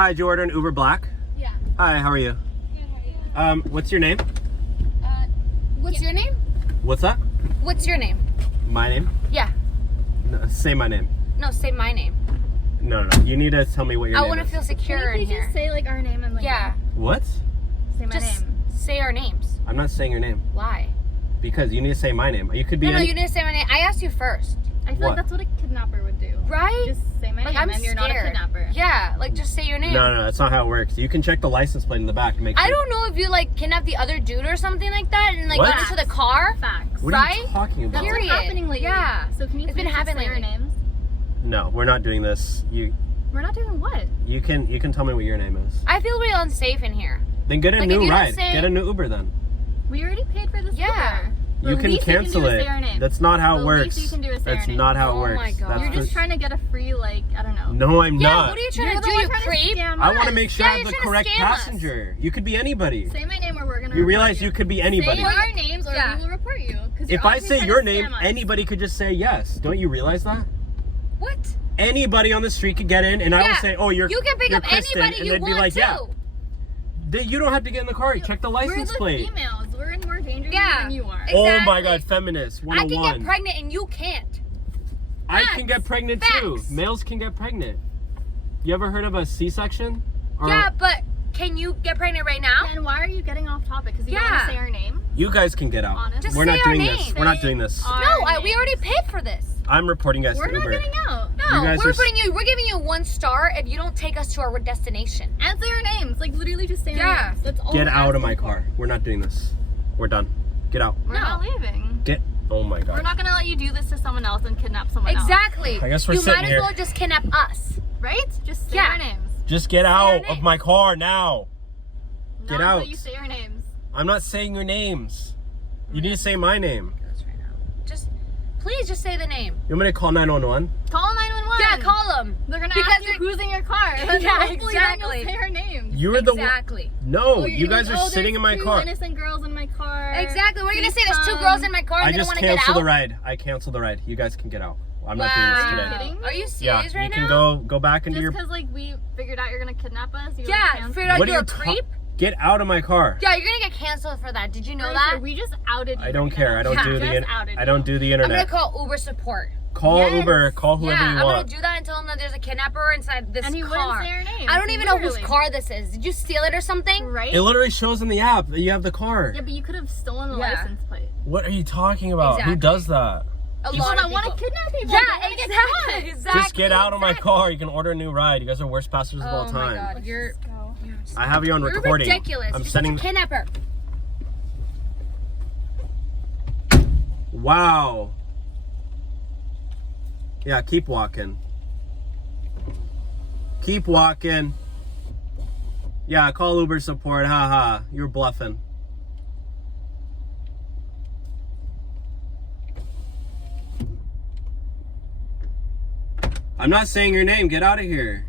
Hi, did you order an Uber Black? Yeah. Hi, how are you? Good, how are you? What's your name? What's your name? What's that? What's your name? My name? Yeah. No, say my name. No, say my name. No. You need to tell me what your I name want to is. feel secure in Can you here. just say like our name and like Yeah. What? say my Just name? say our names. I'm not saying your name. Why? Because you need to say my name. You could be No, any... you need to say my name. I asked you first. I feel What? like that's what a kidnapper would do. Right? Just say my Like, name I'm and you're not a scared. kidnapper. Yeah, like just say your name. No, that's not how it works. You can check the license plate in the back to make sure. I don't know if you like kidnapped the other dude or something like that and like What? got into the car. Facts. What are you right? talking about? That's Period. what's happening lately. Yeah. So can you It's been please just happening say our lately. names? No, we're not doing this. We're not doing what? You can tell me what your name is. I feel really unsafe in here. Then get a Like, if new you don't ride. say- Get a new Uber then. We already paid for this Yeah. Uber. You The can least cancel do is it. say our name. That's not how it The works. least you can do is say That's our name. not how it Oh works. my God. That's You're just trying to get a free like, I don't know. No, I'm Yeah, not. what are you trying You're to the do, one you trying to creep? scam I want to us. make sure Yeah, I have you're the trying to correct scam us. passenger. You could be anybody. Say my name or we're gonna You report realize you could be anybody. Say our names or Yeah. we will report you. 'Cause If you're I obviously say trying your to name, scam us. anybody could just say yes. Don't you realize that? What? Anybody on the street could get in, and I would say, "Oh, you're You can pick you're up Kristen," anybody and you they'd be want like, to. "Yeah." You don't have to get in the car. You check the license We're the plate. females. We're in more danger Yeah. than you are. Exactly. Oh my God, feminist I 101. can get pregnant and you can't. I can get pregnant too. Facts. Males can get pregnant. You ever heard of a C-section? Or Yeah, but can you get pregnant right now? And why are you getting off topic? Because you don't want Yeah. to say our name? You guys can get out. Honest. Just We're say not our doing name. this. We're not Say doing this. our No, we names. already paid for this. I'm reporting you guys We're to not Uber. getting out. No, You guys we're are we're giving you 1 star if you don't take us to our destination. And say our names. Like literally just say Yeah. our names. That's all Get we're out of my asking car. for. We're not doing this. We're done. Get out. We're No. not leaving. Get. Oh my God. We're not gonna let you do this to someone else and kidnap someone Exactly. I guess we're you sitting might as here. well just kidnap us. else. Right? Just say Yeah. our names. Just get our out of names. my car now. Get Not out. until you say our names. I'm not saying your names. You need to say my name. Just, please just say the name. You want me to call 911? Call 911. Yeah, call them. They're gonna Because ask you who's in your car. And Yeah, hopefully then exactly. you'll say our names. You're the one. Exactly. No, Oh, you're you gonna guys be, are sitting in my there's car. two innocent girls in my car. Exactly. We're gonna Please say there's 2 come. girls in my car and I they don't just want to get canceled out. the ride. I canceled the ride. You guys can get out. I'm not Wow. doing this Are you today. kidding me? Are you Yeah, serious right you now? can go back and do Just your. because like we figured out you're gonna kidnap us. You Yeah, figured out What are you're you a creep. Get out of my car. Yeah, you're gonna get canceled for that. Did you know Right, that? so we just outed you. I don't right care. now. I don't Yeah. do the. Just outed I don't you. do the I'm gonna internet. call Uber support. Call Yes. Uber. Call whoever Yeah, you I'm gonna want. do that and tell them that there's a kidnapper inside this And he car. wouldn't say our name. I don't even know whose literally. car this is. Did you steal it or something? Right? It literally shows in the app that you have the car. Yeah, but you could have stolen the Yeah. license plate. What are you talking about? Exactly. Who does that? A People lot that of want to people. kidnap people. Yeah, don't wanna get caught. exactly. Just get out of my car. You can order a new ride. You guys are worst passengers of all Oh time. my God, you're Let's go. I have you on you're recording. ridiculous. I'm You're sending. such a kidnapper. Wow. Yeah, keep walking. Keep walking. Yeah, call Uber support. Haha, you're bluffing. I'm not saying your name. Get out of here.